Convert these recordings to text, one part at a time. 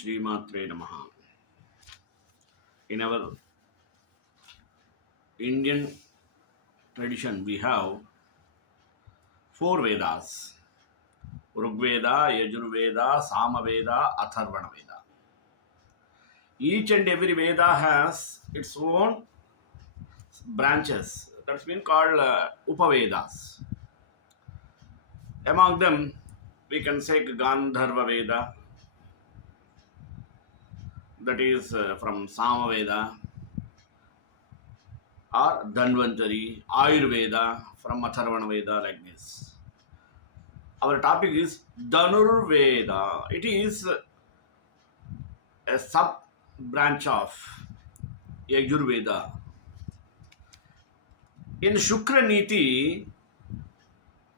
Shri Matre Namaha. In our Indian tradition, we have four Vedas: Rigveda, Yajurveda, Samaveda, Atharvana Veda. Each and every Veda has its own branches. That's been called Upavedas. Among them, we can say Gandharva Veda, that is from Samaveda, or Dhanvantari, Ayurveda from Atharvana Veda, like this. Our topic is Dhanurveda. It is a sub branch of Yajurveda. In Shukra Niti,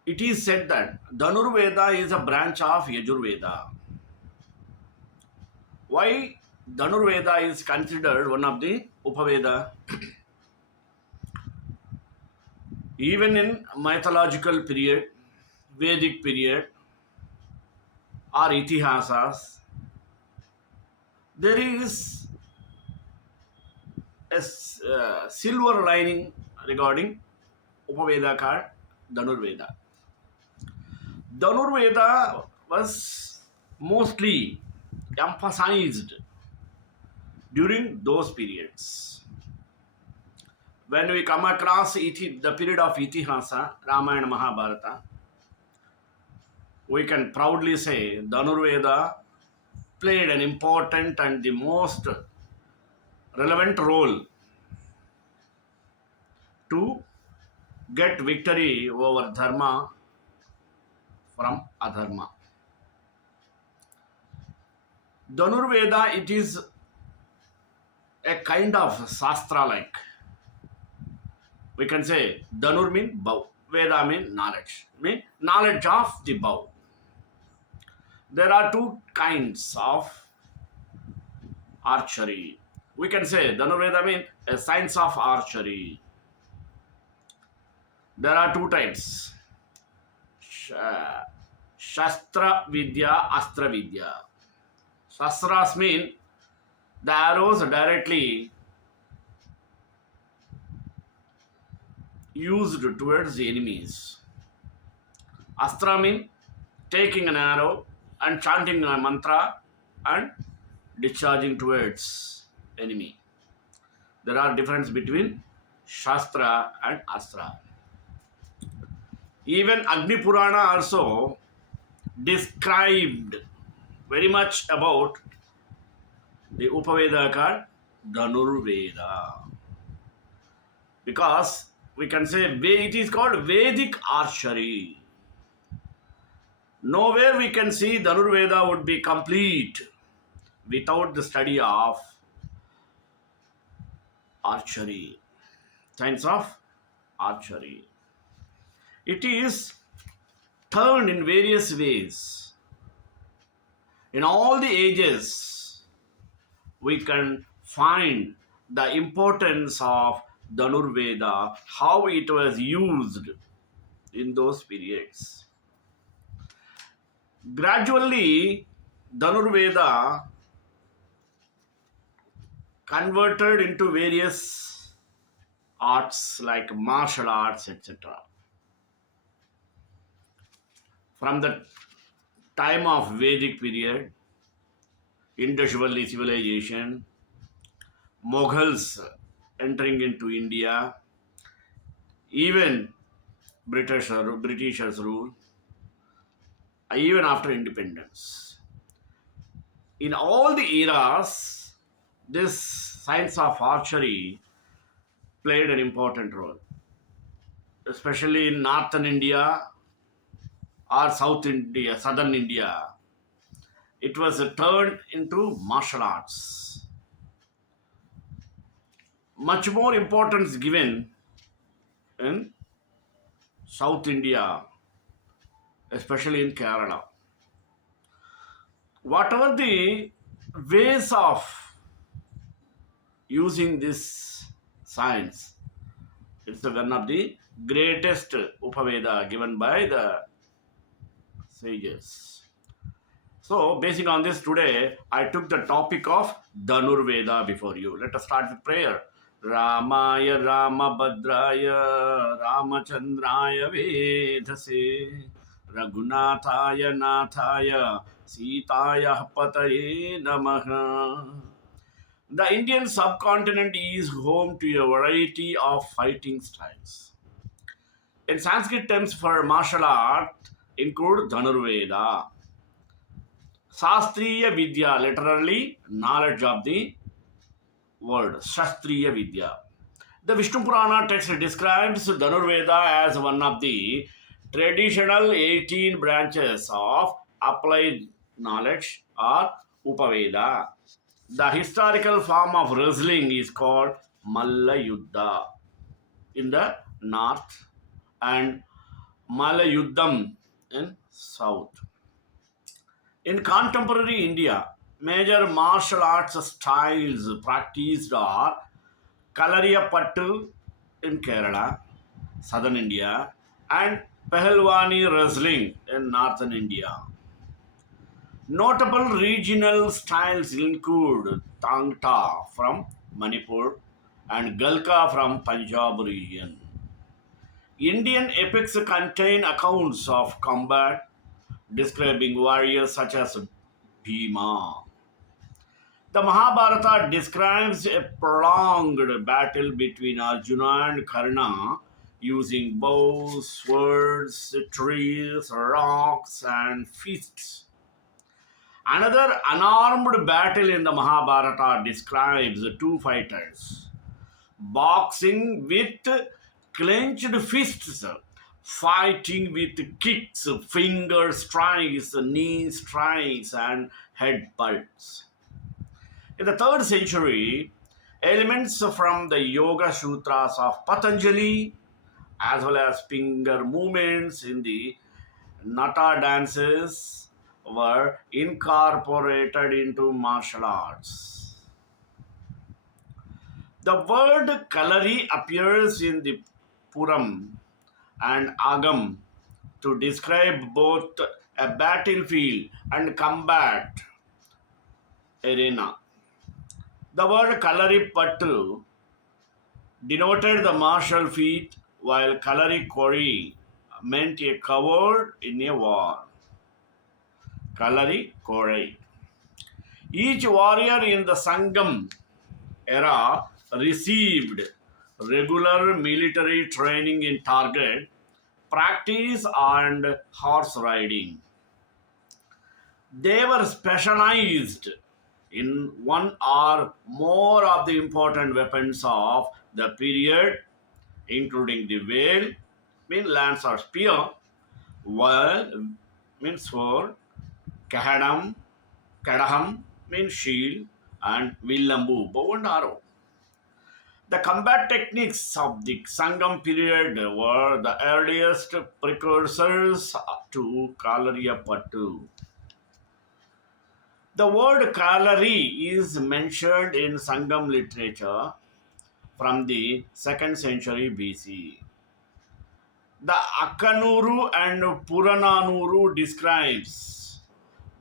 it is said that Dhanurveda is a branch of Yajurveda. Why Dhanurveda is considered one of the Upaveda? Even in mythological period, Vedic period, or Itihasas, there is a silver lining regarding Upaveda called Dhanurveda. Dhanurveda was mostly emphasized during those periods. When we come across the period of Itihasa, Ramayana, Mahabharata, we can proudly say Dhanurveda played an important and the most relevant role to get victory over dharma from adharma. Dhanurveda, it is a kind of Shastra like. We can say Dhanur mean bow, Veda mean knowledge of the bow. There are two kinds of archery. We can say Dhanurveda means a science of archery. There are two types: Shastra Vidya, Astra Vidya. Shastras mean the arrows directly used towards the enemies. Astra mean taking an arrow and chanting a mantra and discharging towards enemy. There are difference between Shastra and Astra. Even Agni Purana also described very much about the Upaveda called Dhanurveda. Because we can say it is called Vedic archery. Nowhere we can see Dhanurveda would be complete without the study of archery, science of archery. It is turned in various ways. In all the ages, we can find the importance of Dhanurveda, how it was used in those periods. Gradually, Dhanurveda converted into various arts like martial arts, etc. From the time of Vedic period, Indus Valley civilization, Mughals entering into India, even Britishers rule, even after independence. In all the eras, this science of archery played an important role, especially in northern India or South India, southern India. It was turned into martial arts. Much more importance given in South India, especially in Kerala. Whatever the ways of using this science, it's one of the greatest Upaveda given by the sages. So, basing on this, today I took the topic of Dhanurveda before you. Let us start with prayer. Ramaya Ramabhadraya Ramachandraya Vedase Raghunathaya Nathaya Sitaya Pataye Namaha. The Indian subcontinent is home to a variety of fighting styles. In Sanskrit terms for martial art include Dhanurveda, Shastriya Vidya, literally knowledge of the word Shastriya Vidya. The Vishnu Purana text describes Dhanurveda as one of the traditional 18 branches of applied knowledge or Upaveda. The historical form of wrestling is called Malla Yuddha in the north and Malla Yuddham in south. In contemporary India, major martial arts styles practiced are Kalariyapattu in Kerala, southern India, and Pahalwani wrestling in northern India. Notable regional styles include Tang Ta from Manipur and Galka from Punjab region. Indian epics contain accounts of combat describing warriors such as Bhima. The Mahabharata describes a prolonged battle between Arjuna and Karna using bows, swords, trees, rocks, and fists. Another unarmed battle in the Mahabharata describes two fighters boxing with clenched fists, fighting with kicks, finger strikes, knee strikes, and headbutts. In the 3rd century, elements from the Yoga Sutras of Patanjali, as well as finger movements in the Nata dances, were incorporated into martial arts. The word Kalari appears in the Puram and Agam to describe both a battlefield and combat arena. The word Kalaripattu denoted the martial feat, while Kalarikori meant a coward in a war. Kalarikori. Each warrior in the Sangam era received regular military training in target practice and horse riding. They were specialized in one or more of the important weapons of the period, including the veil, mean lance or spear, wall, means sword, kahadam, kadaham, means shield, and villambu, bow and arrow. The combat techniques of the Sangam period were the earliest precursors to Kalariyapattu. The word Kalari is mentioned in Sangam literature from the 2nd century BC. The Akkanuru and Purananuru describes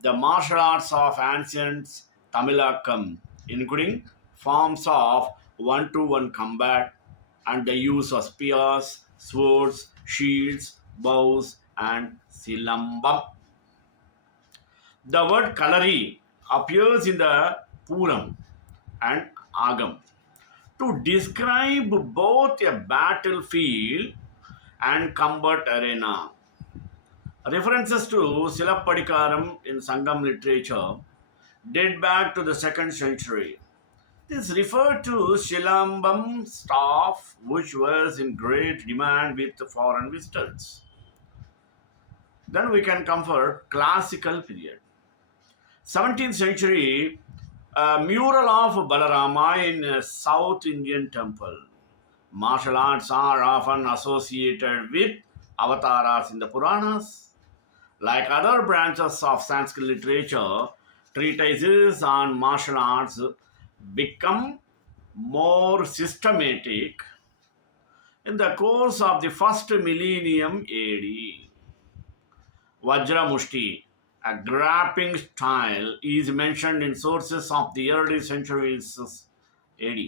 the martial arts of ancient Tamilakam, including forms of one-to-one combat and the use of spears, swords, shields, bows, and silambam. The word Kalari appears in the Puram and Agam to describe both a battlefield and combat arena. References to Silappadikaram in Sangam literature date back to the 2nd century. This referred to Shilambam staff, which was in great demand with foreign visitors. Then we can come for classical period. 17th century, a mural of Balarama in a South Indian temple. Martial arts are often associated with avatars in the Puranas. Like other branches of Sanskrit literature, treatises on martial arts become more systematic in the course of the first millennium AD. Vajra Mushti, A grappling style is mentioned in sources of the early centuries AD.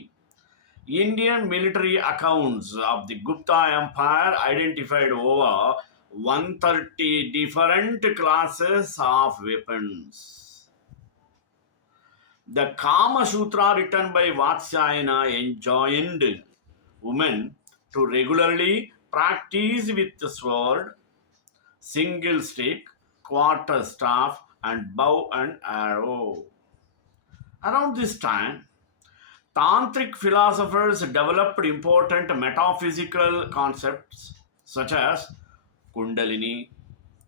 Indian military accounts of the Gupta Empire identified over 130 different classes of weapons. The Kama Sutra written by Vatsyayana enjoined women to regularly practice with the sword, single stick, quarter staff, and bow and arrow. Around this time, Tantric philosophers developed important metaphysical concepts such as Kundalini,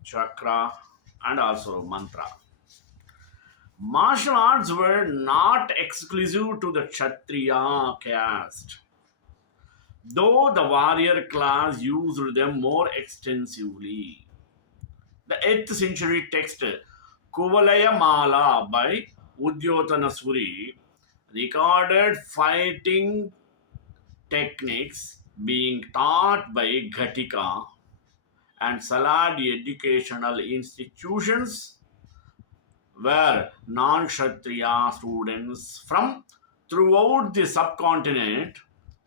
Chakra, and also Mantra. Martial arts were not exclusive to the Kshatriya caste, though the warrior class used them more extensively. The 8th century text Kuvalaya Mala by Udyotanasuri recorded fighting techniques being taught by Ghatika and Saladi educational institutions where non-Kshatriya students from throughout the subcontinent,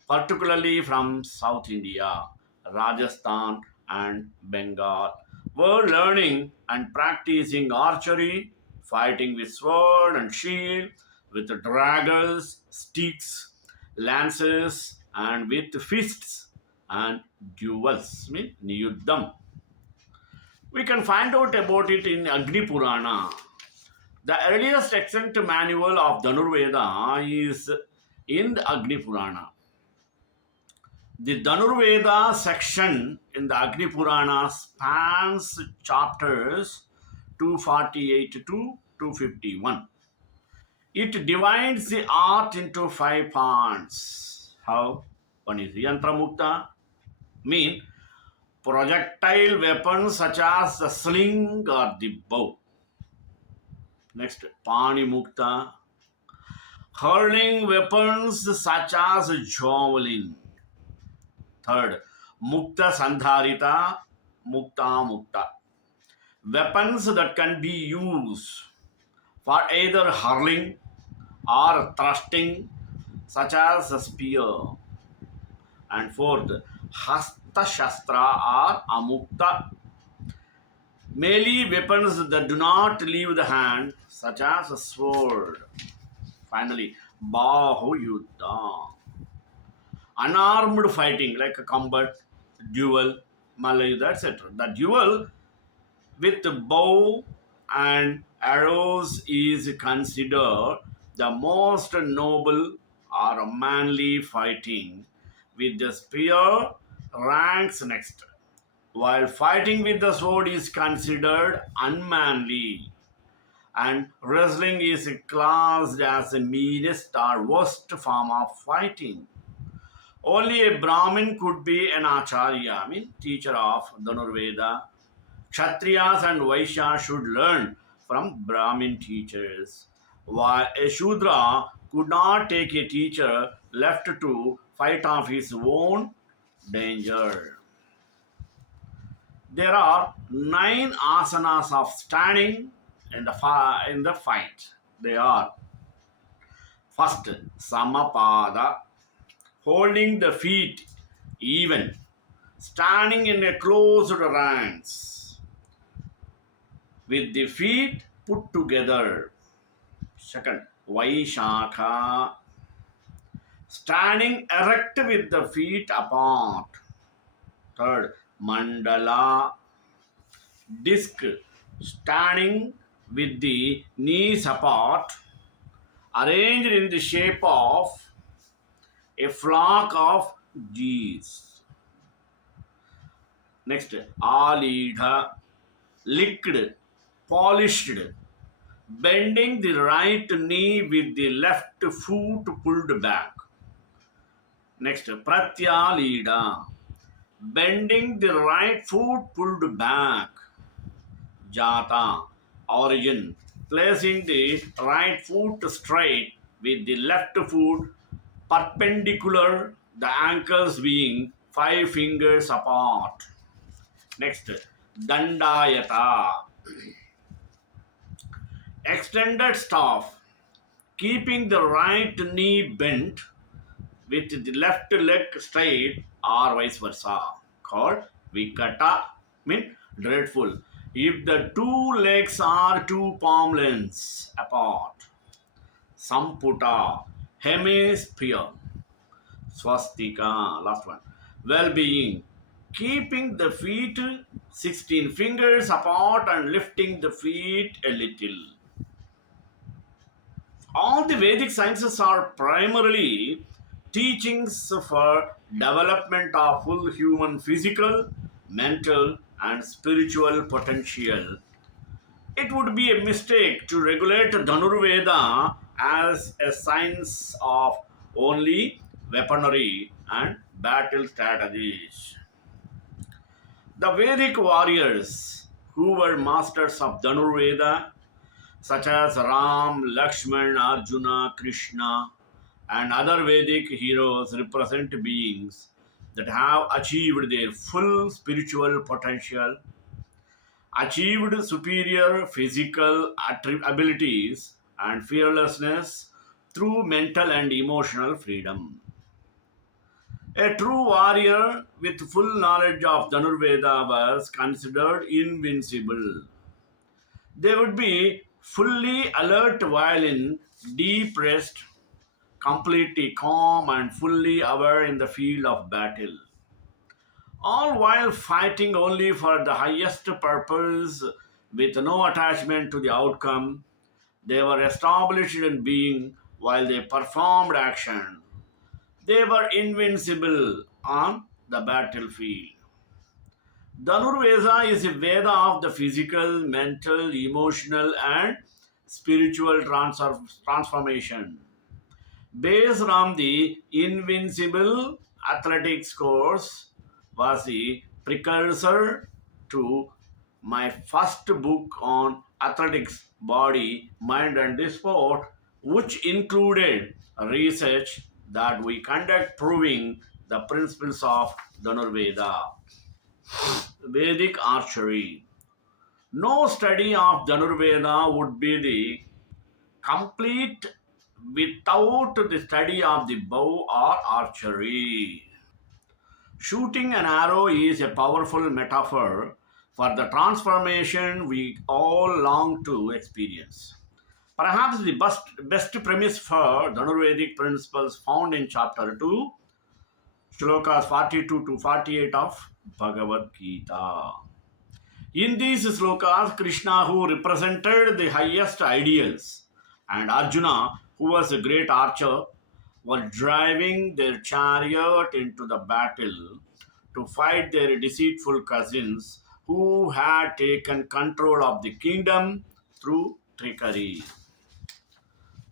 particularly from South India, Rajasthan, and Bengal, were learning and practicing archery, fighting with sword and shield, with daggers, sticks, lances, and with fists and duels, mean niyuddham. We can find out about it in Agni Purana. The earliest extant manual of Dhanurveda is in the Agni Purana. The Dhanurveda section in the Agni Purana spans chapters 248 to 251. It divides the art into 5 parts. How? One is Yantra Mukta, mean projectile weapons such as the sling or the bow. Next, Pani Mukta, hurling weapons such as javelin. Third, Mukta Sandharita, Mukta. Weapons that can be used for either hurling or thrusting, such as a spear. And fourth, Hasta Shastra or Amukta, melee weapons that do not leave the hand, such as a sword. Finally, Bahu Yuddha, unarmed fighting like a combat, duel, Malayuddha, etc. The duel with bow and arrows is considered the most noble or manly fighting, with the spear ranks next, while fighting with the sword is considered unmanly, and wrestling is classed as the meanest or worst form of fighting. Only a Brahmin could be an Acharya, I mean teacher of Dhanurveda. Kshatriyas and Vaishyas should learn from Brahmin teachers, while a Shudra could not take a teacher left to fight of his own danger. There are 9 asanas of standing in the fight. They are: first, Samapada, holding the feet even, standing in a closed ranks, with the feet put together. Second, Vaishakha, standing erect with the feet apart. Third, Mandala, disc, standing with the knees apart, arranged in the shape of a flock of geese. Next, Alidha, licked, polished, bending the right knee with the left foot pulled back. Next, Pratyalida, bending the right foot pulled back. Jata, origin, placing the right foot straight with the left foot perpendicular, the ankles being 5 fingers apart. Next, Dandayata, extended staff, keeping the right knee bent with the left leg straight or vice versa, called vikata, mean dreadful. If the two legs are two palm lengths apart, samputa, hemisphere, swastika, last one, well-being, keeping the feet 16 fingers apart and lifting the feet a little. All the Vedic sciences are primarily teachings for development of full human physical, mental, and spiritual potential. It would be a mistake to regulate Dhanurveda as a science of only weaponry and battle strategies. The Vedic warriors who were masters of Dhanurveda, such as Ram, Lakshman, Arjuna, Krishna, and other Vedic heroes, represent beings that have achieved their full spiritual potential, achieved superior physical abilities, and fearlessness through mental and emotional freedom. A true warrior with full knowledge of Dhanurveda was considered invincible. They would be fully alert while in deep rest, completely calm and fully aware in the field of battle, all while fighting only for the highest purpose with no attachment to the outcome. They were established in being while they performed action. They were invincible on the battlefield. Dhanurveda is a Veda of the physical, mental, emotional, and spiritual transformation. Based on the Invincible Athletics course, was the precursor to my first book on athletics, body, mind, and the sport, which included research that we conduct proving the principles of Dhanurveda. Vedic archery. No study of Dhanurveda would be the complete without the study of the bow or archery. Shooting an arrow is a powerful metaphor for the transformation we all long to experience. Perhaps the best premise for Dhanurvedic principles found in chapter 2, shlokas 42 to 48 of Bhagavad Gita. In these slokas, Krishna, who represented the highest ideals, and Arjuna, who was a great archer, were driving their chariot into the battle to fight their deceitful cousins who had taken control of the kingdom through trickery.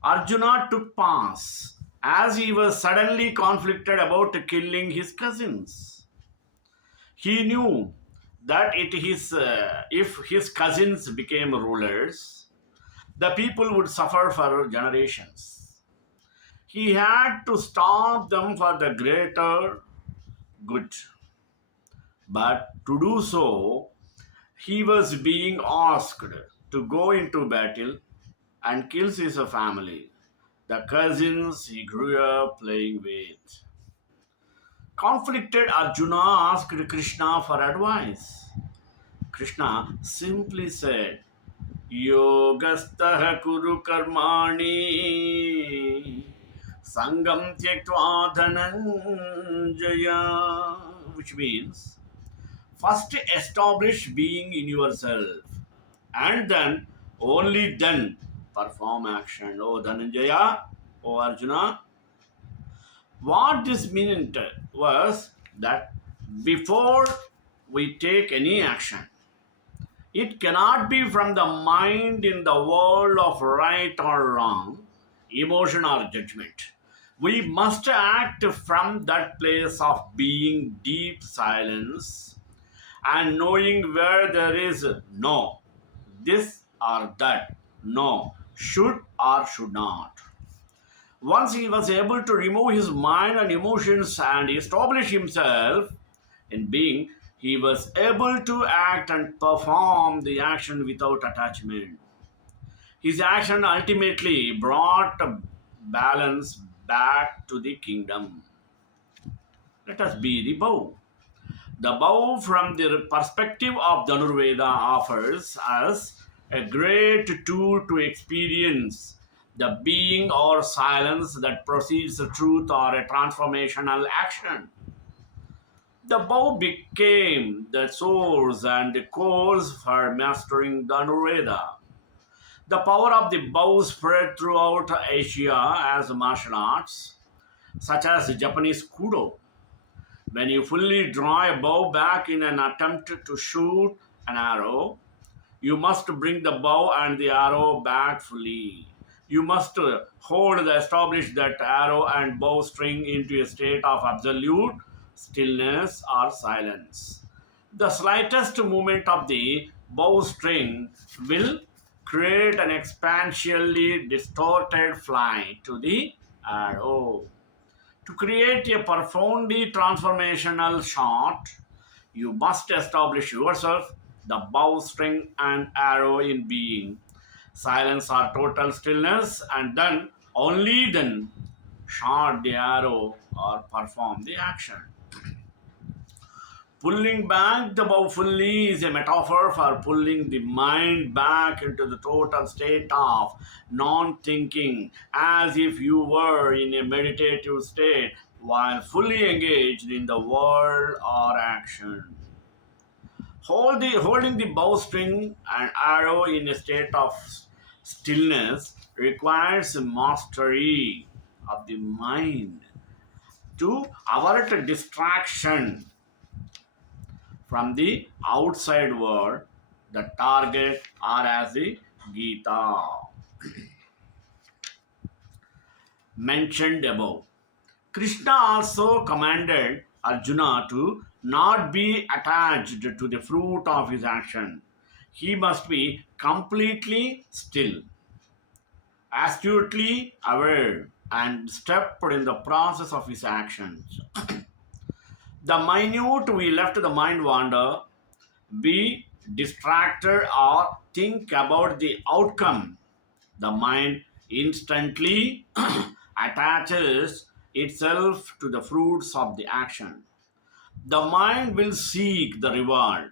Arjuna took pass as he was suddenly conflicted about killing his cousins. He knew that if his cousins became rulers, the people would suffer for generations. He had to stop them for the greater good. But to do so, he was being asked to go into battle and kill his family, the cousins he grew up playing with. Conflicted Arjuna asked Krishna for advice. Krishna simply said, Yogastha kuru karmani sangam tyaktva dhananjaya, which means first establish being in yourself and then, only then, perform action. Oh Dhananjaya, oh Arjuna, what this meant was that before we take any action, it cannot be from the mind in the world of right or wrong, emotion or judgment. We must act from that place of being deep silence and knowing where there is no, this or that, no, should or should not. Once he was able to remove his mind and emotions and establish himself in being, he was able to act and perform the action without attachment. His action ultimately brought balance back to the kingdom. Let us be the bow. The bow, from the perspective of Dhanurveda, offers us a great tool to experience the being or silence that precedes a truth or a transformational action. The bow became the source and the course for mastering Dhanurveda. The power of the bow spread throughout Asia as martial arts, such as Japanese Kudo. When you fully draw a bow back in an attempt to shoot an arrow, you must bring the bow and the arrow back fully. You must hold the establish that arrow and bow string into a state of absolute stillness or silence. The slightest movement of the bow string will create an expansionally distorted flight to the arrow. To create a profoundly transformational shot, you must establish yourself, the bow string and arrow in being, silence or total stillness, and then, only then, shot the arrow or perform the action. Pulling back the bow fully is a metaphor for pulling the mind back into the total state of non thinking, as if you were in a meditative state while fully engaged in the word or action. Holding the bowstring and arrow in a state of stillness requires mastery of the mind to avert distraction from the outside world, the target, or as the Gita mentioned above. Krishna also commanded Arjuna to not be attached to the fruit of his action. He must be completely still, astutely aware, and stepped in the process of his actions. The minute we left the mind wander, be distracted or think about the outcome, the mind instantly attaches itself to the fruits of the action. The mind will seek the reward,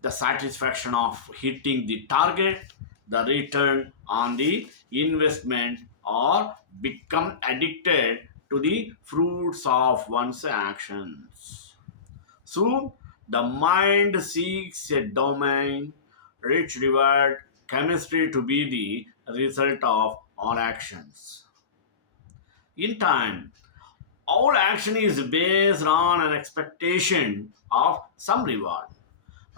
the satisfaction of hitting the target, the return on the investment, or become addicted to the fruits of one's actions. Soon, the mind seeks a domain, rich reward, chemistry to be the result of all actions. In time, all action is based on an expectation of some reward,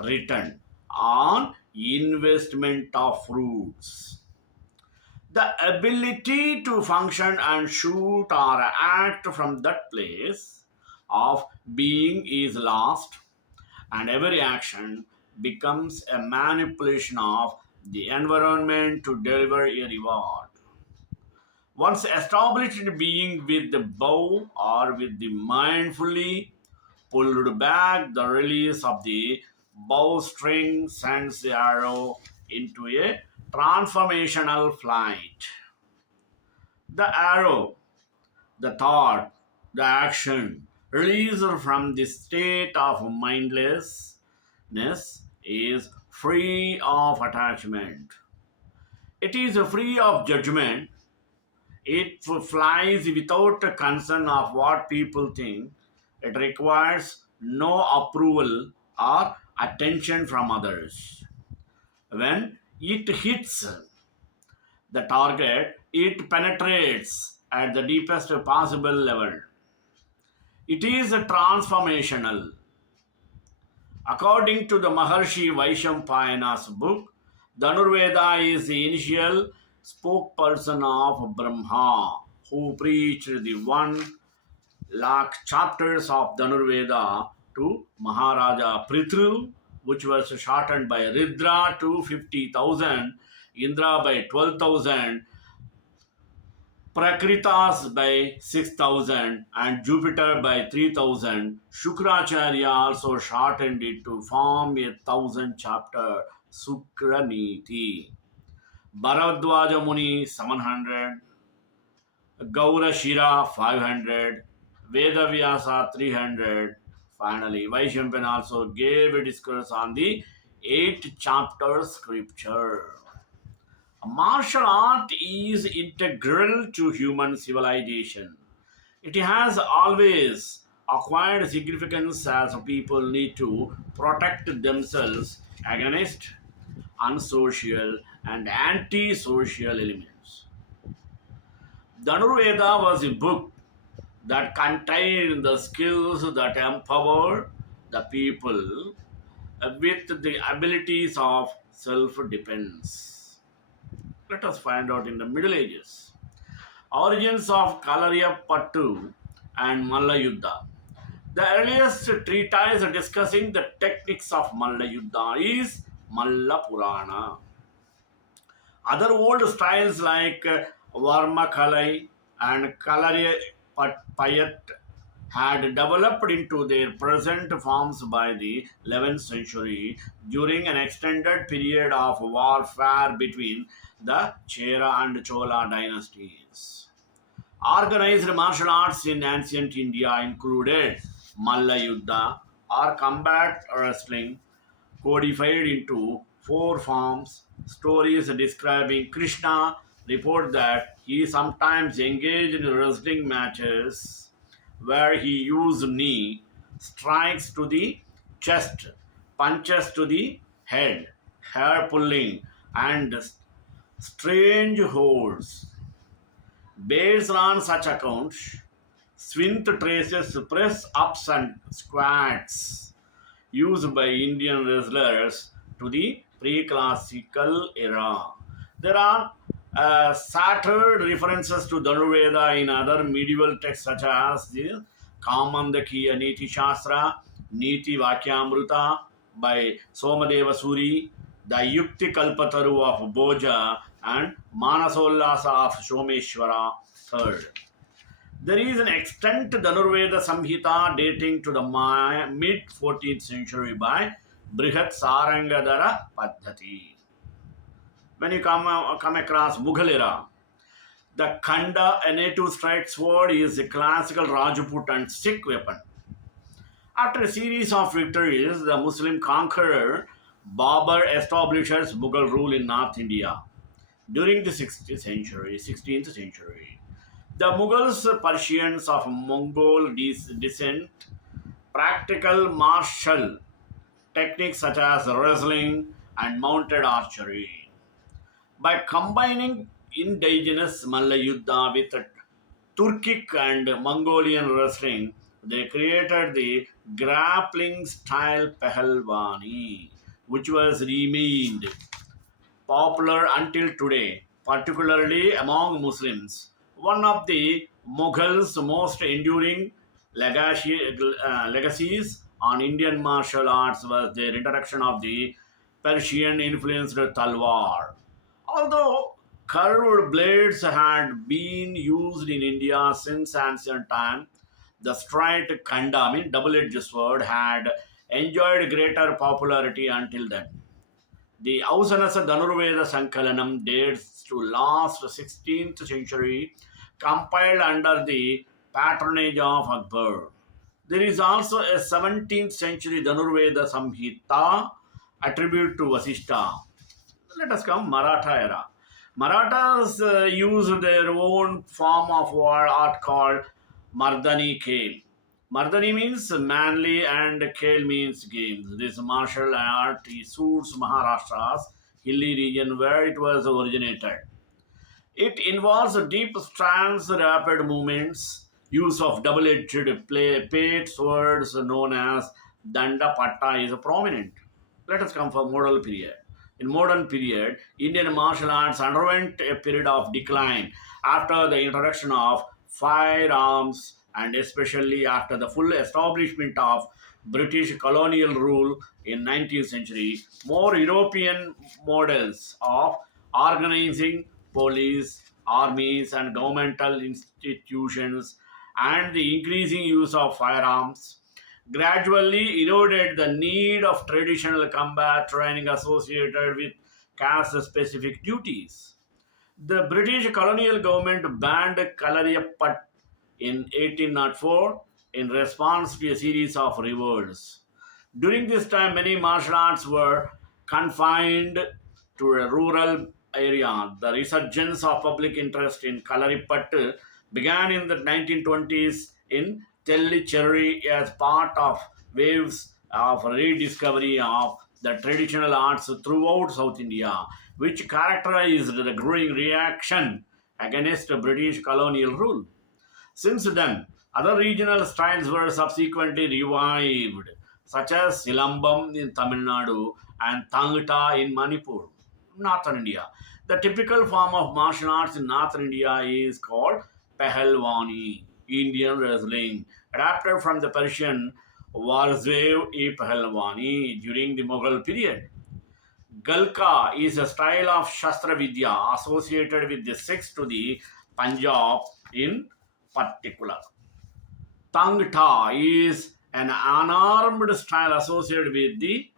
return on investment of fruits. The ability to function and shoot or act from that place of being is lost, and every action becomes a manipulation of the environment to deliver a reward. Once established being with the bow or with the mind fully pulled back, the release of the bowstring sends the arrow into a transformational flight. The arrow, the thought, the action released from the state of mindlessness is free of attachment. It is free of judgment. It flies without a concern of what people think. It requires no approval or attention from others. When it hits the target, it penetrates at the deepest possible level. It is transformational. According to the Maharshi Vaishampayana's book, Dhanurveda is the initial spokesperson of Brahma, who preached the 1 lakh chapters of Dhanurveda to Maharaja Prithu, which was shortened by Ridra to 50,000, Indra by 12,000, Prakritas by 6,000, and Jupiter by 3,000. Shukracharya also shortened it to form a 1,000 chapter Sukraniti. Bharadwaja Muni 700, Gaura Shira 500, Vedavyasa 300. Finally, Vaishnavan also gave a discourse on the 8 chapter scripture. Martial art is integral to human civilization. It has always acquired significance as people need to protect themselves against unsocial and anti-social elements. Dhanurveda was a book that contained the skills that empower the people with the abilities of self-defense. Let us find out in the Middle Ages. Origins of Kalariyapattu and Malla Yuddha. The earliest treatise discussing the techniques of Malla Yuddha is Malla Purana. Other old styles like Varma Kalai and Kalari Payat had developed into their present forms by the 11th century during an extended period of warfare between the Chera and Chola dynasties. Organized martial arts in ancient India included Malla Yuddha or combat wrestling, codified into 4 forms. Stories describing Krishna report that he sometimes engaged in wrestling matches where he used knee strikes to the chest, punches to the head, hair pulling, and strange holds. Based on such accounts, Swinth traces press ups and squats used by Indian wrestlers to the pre-classical era. There are scattered references to Dhanurveda in other medieval texts such as the Kamandakiya Niti Shastra, Niti Vakyamruta by Somadeva Suri, the Yukti Kalpataru of Boja, and Manasollasa of Someshwara III. There is an extant Dhanurveda Samhita dating to the mid 14th century by Brihat Sarangadhara Paddhati. When you come across Mughal era, the Khanda, a native straight sword, is a classical Rajput and Sikh weapon. After a series of victories, the Muslim conqueror Babur establishes Mughal rule in North India during the 16th century. The Mughals, Persians of Mongol descent, practical martial techniques such as wrestling and mounted archery. By combining indigenous Malla Yuddha with Turkic and Mongolian wrestling, they created the grappling style Pahalwani, which was remained popular until today, particularly among Muslims. One of the Mughals' most enduring legacies on Indian martial arts was their introduction of the Persian influenced talwar. Although curved blades had been used in India since ancient time, the straight khanda, I mean double-edged sword, had enjoyed greater popularity until then. The Ausanasa Dhanurveda Sankalanam dates to last 16th century, compiled under the patronage of Akbar. There is also a 17th century Dhanurveda Samhita attributed to Vasishta. Let us come Maratha era. Marathas used their own form of war art called Mardani Khel. Mardani means manly and Khel means games. This martial art suits Maharashtra's hilly region where it was originated. It involves deep strands, rapid movements, use of double-edged paid swords known as danda patta is prominent. Let us come for modern period. In modern period, Indian martial arts underwent a period of decline after the introduction of firearms and especially after the full establishment of British colonial rule in 19th century. More European models of organizing police, armies, and governmental institutions, and the increasing use of firearms gradually eroded the need of traditional combat training associated with caste-specific duties. The British colonial government banned Kalariappat in 1804 in response to a series of revolts. During this time, many martial arts were confined to a rural area. The resurgence of public interest in Kalarippattu began in the 1920s in Tellicherry as part of waves of rediscovery of the traditional arts throughout South India, which characterized the growing reaction against British colonial rule. Since then, other regional styles were subsequently revived, such as Silambam in Tamil Nadu and Tangta in Manipur, Northern India. The typical form of martial arts in Northern India is called Pahalwani, Indian wrestling, adapted from the Persian Warzwev-e Pahalwani during the Mughal period. Galka is a style of Shastra Vidya associated with the Sikhs to the Punjab in particular. Tangta is an unarmed style associated with the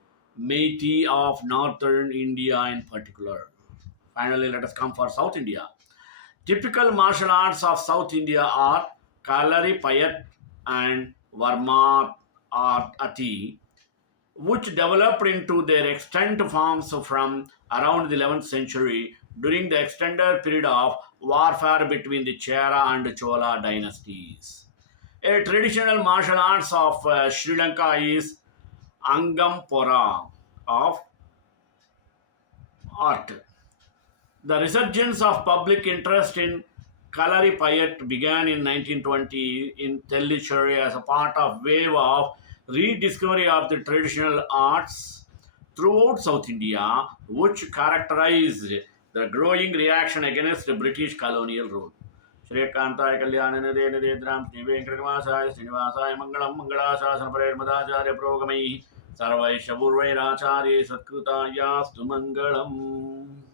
Meiteis of northern India in particular. Finally, let us come for South India. Typical martial arts of South India are Kalari Payat and Varma Ati, which developed into their extant forms from around the 11th century during the extended period of warfare between the Chera and Chola dynasties. A traditional martial arts of Sri Lanka is Angampora of art. The resurgence of public interest in Kalari Payat began in 1920 in Tellicherry as a part of wave of rediscovery of the traditional arts throughout South India, which characterized the growing reaction against the British colonial rule. श्रीकांताय कल्याणनिधे निधेन्द्रां श्रीवेङ्कटनिवासाय श्रीनिवासाय मङ्गलं मङ्गलाशासनपरेर्मदाचार्य पुरोगमैः सर्वैश्च पूर्वैराचार्यै सत्कृतायास्तु मङ्गलम्.